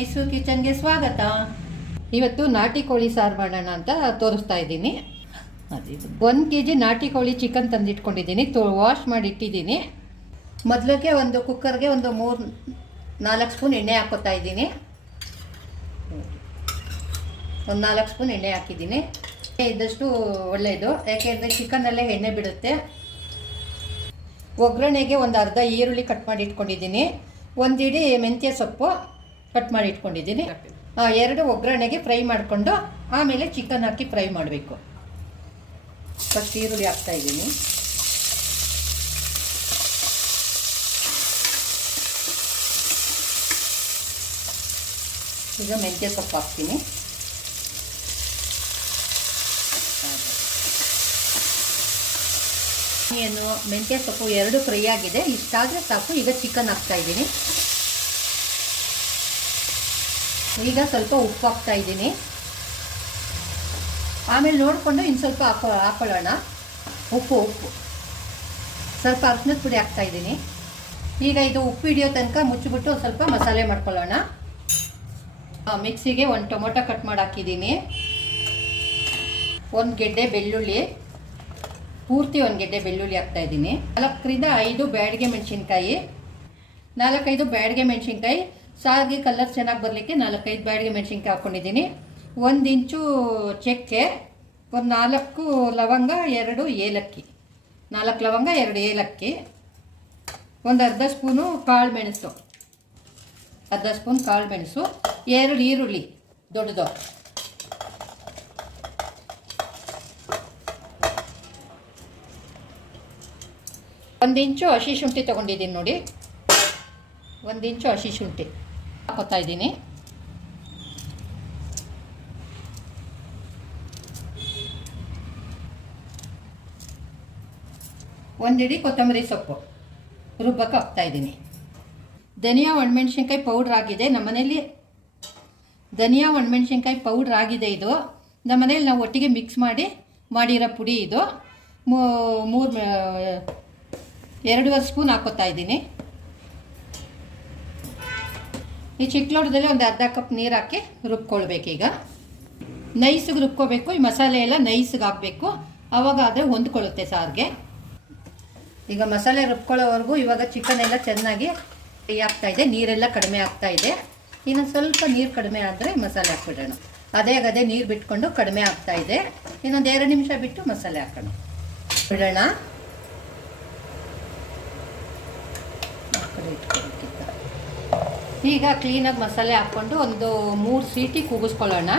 Ice ಕಿಚನ್ಗೆ ಸ್ವಾಗತ. ಇವತ್ತು ನಾಟಿ ಕೋಳಿ ಸಾರು ಮಾಡೋಣ ಅಂತ ತೋರಿಸ್ತಾ ಇದ್ದೀನಿ. 1 kg ನಾಟಿ ಕೋಳಿ ಚಿಕನ್ ತಂದಿಟ್ಕೊಂಡಿದ್ದೀನಿ, ವಾಶ್ ಮಾಡಿ ಇಟ್ಟಿದ್ದೀನಿ. ಮೊದಲಿಗೆ ಒಂದು ಕುಕ್ಕರ್ಗೆ ಒಂದು 3-4 ಸ್ಪೂನ್ ಎಣ್ಣೆ ಹಾಕೋತಾ ಇದ್ದೀನಿ. ಒಂದು 4 ಸ್ಪೂನ್ ಎಣ್ಣೆ ಹಾಕಿದ್ದೀನಿ. ಇದ್ದಷ್ಟು ಒಳ್ಳೆಯದು, ಯಾಕೆಂದರೆ ಚಿಕನ್ನಲ್ಲೇ ಎಣ್ಣೆ ಬಿಡುತ್ತೆ. ಒಗ್ಗರಣೆಗೆ ಒಂದು ಅರ್ಧ ಈರುಳ್ಳಿ ಕಟ್ ಮಾಡಿ ಇಟ್ಕೊಂಡಿದ್ದೀನಿ. 1 ಇಡೀ ಮೆಂತ್ಯ ಸೊಪ್ಪು ಕಟ್ ಮಾಡಿ ಇಟ್ಕೊಂಡಿದ್ದೀನಿ. 2 ಒಗ್ಗರಣೆಗೆ ಫ್ರೈ ಮಾಡಿಕೊಂಡು ಆಮೇಲೆ ಚಿಕನ್ ಹಾಕಿ ಫ್ರೈ ಮಾಡಬೇಕು. ಫಸ್ಟ್ ಈರುಳ್ಳಿ ಹಾಕ್ತಾ ಇದ್ದೀನಿ. ಈಗ ಮೆಂತ್ಯ ಸೊಪ್ಪು ಹಾಕ್ತೀನಿ. ಏನು ಮೆಂತ್ಯ ಸೊಪ್ಪು 2 ಫ್ರೈ ಆಗಿದೆ, ಇಷ್ಟಾದರೆ ಸಾಕು. ಈಗ ಚಿಕನ್ ಹಾಕ್ತಾ ಇದ್ದೀನಿ. ಈಗ ಸ್ವಲ್ಪ ಉಪ್ಪು ಹಾಕ್ತಾ ಇದ್ದೀನಿ. ಆಮೇಲೆ ನೋಡಿಕೊಂಡು ಇನ್ನು ಸ್ವಲ್ಪ ಹಾಕೊಳ್ಳೋಣ. ಉಪ್ಪು ಸ್ವಲ್ಪ ಅರಿಶಿನದ ಪುಡಿ ಹಾಕ್ತಾ ಇದ್ದೀನಿ. ಈಗ ಇದು ಉಪ್ಪು ಹಿಡಿಯೋ ತನಕ ಮುಚ್ಚಿಬಿಟ್ಟು ಸ್ವಲ್ಪ ಮಸಾಲೆ ಮಾಡ್ಕೊಳ್ಳೋಣ. ಮಿಕ್ಸಿಗೆ 1 ಟೊಮೊಟೊ ಕಟ್ ಮಾಡಿ ಹಾಕಿದ್ದೀನಿ. 1 ಗೆಡ್ಡೆ ಬೆಳ್ಳುಳ್ಳಿ, ಪೂರ್ತಿ 1 ಗೆಡ್ಡೆ ಬೆಳ್ಳುಳ್ಳಿ ಹಾಕ್ತಾ ಇದ್ದೀನಿ. 4ರಿಂದ 5 ಬ್ಯಾಡಗೆ ಮೆಣಸಿನ್ಕಾಯಿ, 4-5 ಬ್ಯಾಡಗೆ ಮೆಣಸಿನ್ಕಾಯಿ. ಸಾರಿಗೆ ಕಲರ್ ಚೆನ್ನಾಗಿ ಬರಲಿಕ್ಕೆ 4-5 ಬ್ಯಾಡಗೆ ಮೆಣಸಿನ್ಕಾಯಿ ಹಾಕ್ಕೊಂಡಿದ್ದೀನಿ. 1 ಇಂಚು ಚಕ್ಕೆ, ಒಂದು 4 ಲವಂಗ, 2 ಏಲಕ್ಕಿ, 4 ಲವಂಗ 2 ಏಲಕ್ಕಿ, ಒಂದು ಅರ್ಧ ಸ್ಪೂನು ಕಾಳು ಮೆಣಸು, ಅರ್ಧ ಸ್ಪೂನ್ ಕಾಳು ಮೆಣಸು, 2 ಈರುಳ್ಳಿ ದೊಡ್ಡದು, ಒಂದು ಇಂಚು ಹಸಿ ಶುಂಠಿ ತೊಗೊಂಡಿದ್ದೀನಿ ನೋಡಿ. 1 ಇಂಚು ಹಸಿ ಶುಂಠಿ ಹಾಕೋತಾ ಇದ್ದೀನಿ. ಒಂದು ಇಡೀ ಕೊತ್ತಂಬರಿ ಸೊಪ್ಪು ರುಬ್ಬಕ್ಕೆ ಹಾಕ್ತಾ ಇದ್ದೀನಿ. ಧನಿಯಾ ಒಣಮೆಣ್ಸಿನ್ಕಾಯಿ ಪೌಡ್ರ್ ಆಗಿದೆ ನಮ್ಮನೇಲಿ. ಧನಿಯಾ ಒಣಮೆಣ್ಸಿನ್ಕಾಯಿ ಪೌಡ್ರ್ ಆಗಿದೆ ಇದು. ನಮ್ಮನೇಲಿ ನಾವು ಒಟ್ಟಿಗೆ ಮಿಕ್ಸ್ ಮಾಡಿರೋ ಪುಡಿ ಇದು. 2.5 ಸ್ಪೂನ್ ಹಾಕೋತಾ ಇದ್ದೀನಿ. ಈ ಚಿಕ್ಕ ಲೋಟದಲ್ಲಿ ಒಂದು ಅರ್ಧ ಕಪ್ ನೀರು ಹಾಕಿ ರುಬ್ಕೊಳ್ಬೇಕೀಗ. ನೈಸಿಗೆ ರುಬ್ಕೋಬೇಕು. ಈ ಮಸಾಲೆ ಎಲ್ಲ ನೈಸಿಗೆ ಹಾಕಬೇಕು, ಆವಾಗಾದರೆ ಹೊಂದ್ಕೊಳ್ಳುತ್ತೆ ಸಾರಿಗೆ. ಈಗ ಮಸಾಲೆ ರುಬ್ಕೊಳ್ಳೋವರೆಗೂ ಇವಾಗ ಚಿಕನ್ ಎಲ್ಲ ಚೆನ್ನಾಗಿ ಫ್ರೈ ಆಗ್ತಾಯಿದೆ. ನೀರೆಲ್ಲ ಕಡಿಮೆ ಆಗ್ತಾಯಿದೆ. ಇನ್ನು ಸ್ವಲ್ಪ ನೀರು ಕಡಿಮೆ ಆದರೆ ಮಸಾಲೆ ಹಾಕ್ಬಿಡೋಣ. ಅದೇ ನೀರು ಬಿಟ್ಕೊಂಡು ಕಡಿಮೆ ಆಗ್ತಾಯಿದೆ. ಇನ್ನೊಂದು 2 ನಿಮಿಷ ಬಿಟ್ಟು ಮಸಾಲೆ ಹಾಕೋಣ ಬಿಡೋಣ. ಈಗ ಕ್ಲೀನಾಗಿ ಮಸಾಲೆ ಹಾಕ್ಕೊಂಡು ಒಂದು 3 ಸೀಟಿ ಕೂಗಿಸ್ಕೊಳ್ಳೋಣ.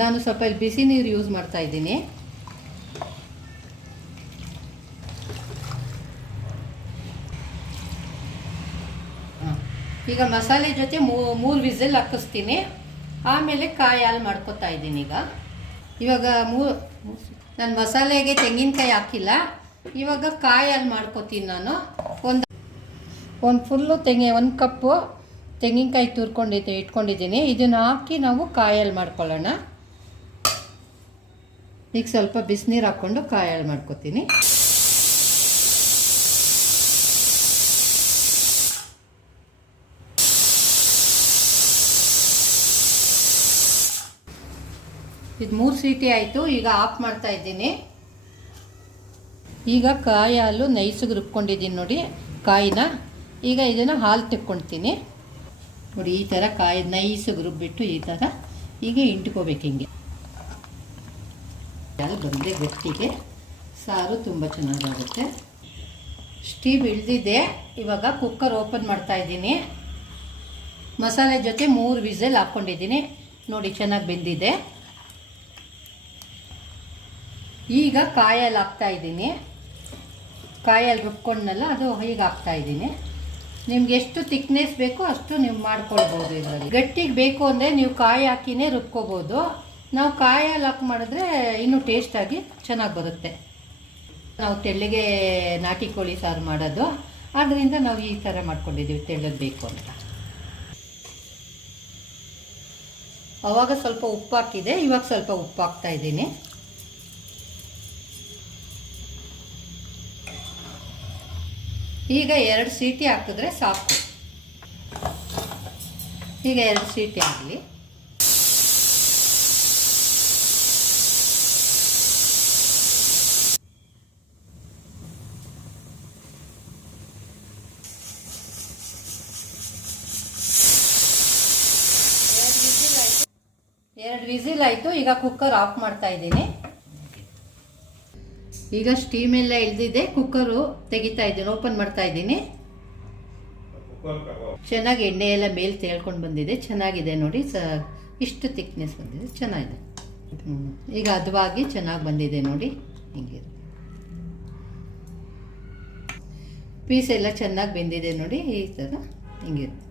ನಾನು ಸ್ವಲ್ಪ ಇಲ್ಲಿ ಬಿಸಿ ನೀರು ಯೂಸ್ ಮಾಡ್ತಾ ಇದ್ದೀನಿ. ಈಗ ಮಸಾಲೆ ಜೊತೆ 3 ವಿಸಿಲ್ ಹಾಕಿಸ್ತೀನಿ. ಆಮೇಲೆ ಕಾಯಿ ಹಾಲು ಮಾಡ್ಕೊತಾ ಇದ್ದೀನಿ. ಇವಾಗ ನಾನು ಮಸಾಲೆಗೆ ತೆಂಗಿನಕಾಯಿ ಹಾಕಿಲ್ಲ. ಇವಾಗ ಕಾಯಿ ಹಾಲು ಮಾಡ್ಕೊತೀನಿ ನಾನು. ಒಂದು ಫುಲ್ಲು 1 ಕಪ್ಪು ತೆಂಗಿನಕಾಯಿ ಇಟ್ಕೊಂಡಿದ್ದೀನಿ. ಇದನ್ನು ಹಾಕಿ ನಾವು ಕಾಯಿ ಹಾಲು ಮಾಡ್ಕೊಳ್ಳೋಣ. ಈಗ ಸ್ವಲ್ಪ ಬಿಸಿನೀರು ಹಾಕ್ಕೊಂಡು ಕಾಯಿ ಹಾಲು ಮಾಡ್ಕೊತೀನಿ. ಇದು 3 ಸೀಟಿ ಆಯಿತು. ಈಗ ಆಫ್ ಮಾಡ್ತಾ ಇದ್ದೀನಿ. ಈಗ ಕಾಯಿ ಹಾಲು ನೈಸಿಗೆ ರುಬ್ಕೊಂಡಿದ್ದೀನಿ ನೋಡಿ ಕಾಯಿನ. ಈಗ ಇದನ್ನು ಹಾಲು ತೆಕ್ಕೊಳ್ತೀನಿ ನೋಡಿ. ಈ ಥರ ಕಾಯಿ ನೈಸಿಗೆ ರುಬ್ಬಿಟ್ಟು ಈ ಥರ ಈಗ ಇಂಟ್ಕೋಬೇಕು. ಹಿಂಗೆ ಹಾಲು ಬಂದರೆ ಗಟ್ಟಿಗೆ ಸಾರು ತುಂಬ ಚೆನ್ನಾಗಾಗುತ್ತೆ. ಸ್ಟೀವ್ ಇಳಿದಿದೆ. ಇವಾಗ ಕುಕ್ಕರ್ ಓಪನ್ ಮಾಡ್ತಾ ಇದ್ದೀನಿ. ಮಸಾಲೆ ಜೊತೆ 3 ವಿಸಿಲ್ ಹಾಕ್ಕೊಂಡಿದ್ದೀನಿ ನೋಡಿ, ಚೆನ್ನಾಗಿ ಬೆಂದಿದೆ. ಈಗ ಕಾಯಿ ಹಾಲು ಹಾಕ್ತಾ ಇದ್ದೀನಿ. ಕಾಯಿ ಹಾಲು ರುಬ್ಕೊಂಡಲ್ಲ, ಅದು ಹೀಗೆ ಹಾಕ್ತಾ ಇದ್ದೀನಿ. ನಿಮ್ಗೆ ಎಷ್ಟು ತಿಕ್ನೆಸ್ ಬೇಕೋ ಅಷ್ಟು ನೀವು ಮಾಡ್ಕೊಳ್ಬೋದು. ಇದರಲ್ಲಿ ಗಟ್ಟಿಗೆ ಬೇಕು ಅಂದರೆ ನೀವು ಕಾಯಿ ಹಾಕಿನೇ ರುಬ್ಕೋಬೋದು. ನಾವು ಕಾಯಿ ಹಾಲು ಹಾಕಿ ಮಾಡಿದ್ರೆ ಇನ್ನೂ ಟೇಸ್ಟಾಗಿ ಚೆನ್ನಾಗಿ ಬರುತ್ತೆ. ನಾವು ತೆಳ್ಳಗೆ ನಾಟಿ ಕೋಳಿ ಸಾರು ಮಾಡೋದು, ಆದ್ದರಿಂದ ನಾವು ಈ ಥರ ಮಾಡ್ಕೊಂಡಿದ್ದೀವಿ, ತೆಳ್ಳಗೆ ಬೇಕು ಅಂತ. ಆವಾಗ ಸ್ವಲ್ಪ ಉಪ್ಪು ಹಾಕಿದೆ, ಇವಾಗ ಸ್ವಲ್ಪ ಉಪ್ಪು ಹಾಕ್ತಾ ಇದ್ದೀನಿ. ಈಗ 2 ಸೀಟಿ ಹಾಕಿದ್ರೆ ಸಾಕು. ಈಗ 2 ಸೀಟಿ ಆಗಲಿ. ಎರಡು ವಿಸಿಲ್ ಆಯಿತು. ಈಗ ಕುಕ್ಕರ್ ಆಫ್ ಮಾಡ್ತಾ ಇದ್ದೀನಿ. ಈಗ ಸ್ಟೀಮ್ ಎಲ್ಲ ಇಳಿದಿದೆ, ಕುಕ್ಕರು ತೆಗಿತಾ ಇದ್ದೀನಿ, ಓಪನ್ ಮಾಡ್ತಾ ಇದ್ದೀನಿ. ಚೆನ್ನಾಗಿ ಎಣ್ಣೆ ಎಲ್ಲ ಮೇಲೆ ತೇಳ್ಕೊಂಡು ಬಂದಿದೆ, ಚೆನ್ನಾಗಿದೆ ನೋಡಿ. ಇಷ್ಟು ಥಿಕ್ನೆಸ್ ಬಂದಿದೆ, ಚೆನ್ನಾಗಿದೆ. ಈಗ ಹದವಾಗಿ ಚೆನ್ನಾಗಿ ಬಂದಿದೆ ನೋಡಿ. ಹಿಂಗೆ ಪೀಸ್ ಎಲ್ಲ ಚೆನ್ನಾಗಿ ಬೆಂದಿದೆ ನೋಡಿ, ಈ ಥರ ಹಿಂಗಿರುತ್ತೆ.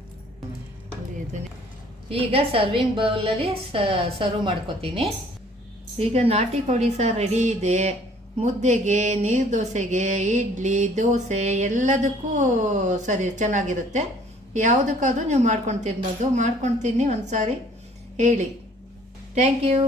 ಈಗ ಸರ್ವಿಂಗ್ ಬೌಲಲ್ಲಿ ಸರ್ವ್ ಮಾಡ್ಕೊತೀನಿ. ಈಗ ನಾಟಿ ಕೋಳಿ ಸಾರು ರೆಡಿ ಇದೆ. ಮುದ್ದೆಗೆ, ನೀರು ದೋಸೆಗೆ, ಇಡ್ಲಿ, ದೋಸೆ ಎಲ್ಲದಕ್ಕೂ ಸರಿ ಚೆನ್ನಾಗಿರುತ್ತೆ. ಯಾವುದಕ್ಕಾದ್ರೂ ನೀವು ಮಾಡ್ಕೊಂಡು ತಿನ್ಬೋದು. ಮಾಡ್ಕೊಂಡು ತಿನ್ನಿ, ಒಂದು ಸಾರಿ ಹೇಳಿ. Thank you.